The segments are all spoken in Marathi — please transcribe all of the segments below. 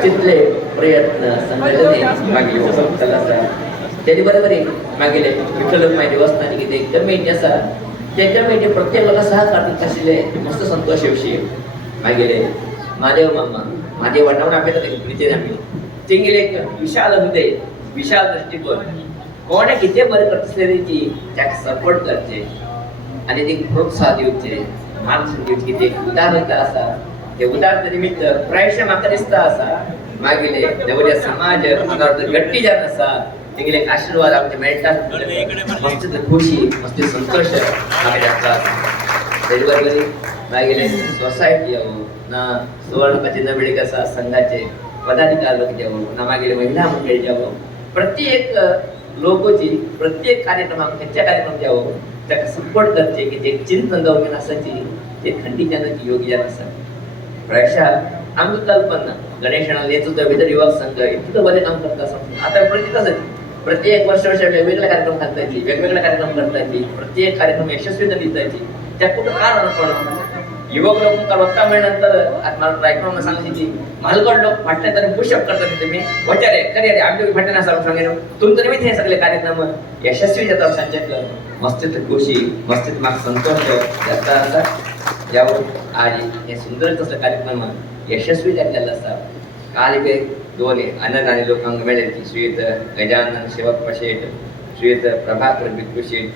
मस्जिदले प्रयत्न संघटने मागील वसंतला आसा तेजे बरोबर मागील विठ्ठल देवस्थान कितें एक कमिटी आसा त्या कमिटी प्रत्येक लोकांक सहकार्य आशिल्ले मस्त संतोष येवशी मागील महादेव मामा महादेव वाटावून आपल्याला रितीन आमी तेंगेले एक विशाल हृदय विशाल दृष्टिकोन कोणे कितें बरें करता तेची त्याक सपोर्ट करचे आनी ती प्रोत्साहन दिवचे मार्गदर्शन दिवचे कितें उदार आसा ते उदार निमित्त प्रायशे म्हाका दिसता आसा मागील देवल्या समाज हांगा गट्टी जावन आसा तेंगेले एक आशीर्वाद आमचे मेळटात मस्त खुशी मस्त संतोष म्हाका जाता तेजे बरोबर मागील सोसायटी ना सुवर्ण नबिडीक आसा संघाचे पदाधिकारी लोक जावं ना मागील महिला मंडळ जावं प्रत्येक लोकांची प्रत्येक कार्यक्रमाक खंयच्या कार्यक्रम जावं ताका सपोर्ट करचे की ते चिंतन जावं आसाची ते खंडीच्यानाची योग्य आसा प्रायशा आमकां कल्पना गणेशान नेतृत्व भितर युवक संघ इतकं बरें काम करता आसा आता प्रत्येक वर्ष वेगवेगळे कार्यक्रम घालताची वेगवेगळे कार्यक्रम करताची प्रत्येक कार्यक्रम यशस्वी दिताची त्या कुठं कारण पडो युवक लोक तुमकां वखदां मेळ्ळ्यानंतर आतां म्हाका कार्यक्रम सांगली की म्हालगड लोक फाटल्यान तरी पुशअप करतात तुमी वचारे करे रे आमचे फाटल्यान आसा सांगेन तुमचे निमित्त हे सगळे कार्यक्रम यशस्वी जाता सांजेतलो मस्तीत खुशी मस्तीत म्हाका संतोष जाता आसा ज्यावर आज हे सुंदर तसले कार्यक्रम यशस्वी जाल्ले आसा काल बी दोन अन्नदानी लोकांक मेळ्ळे श्रीयुत गजानन शिवप्प शेट श्रीयुत प्रभाकर भिक्खू शेट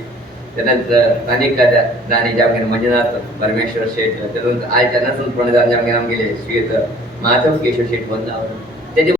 त्यानंतर तानिका दानी जामगेर मंजुनाथ परमेश्वर शेठ त्यानंतर आयच्या नसून प्रणिधान जामगेर आमगेले श्रीयुत माधव केशव शेठ वंदावन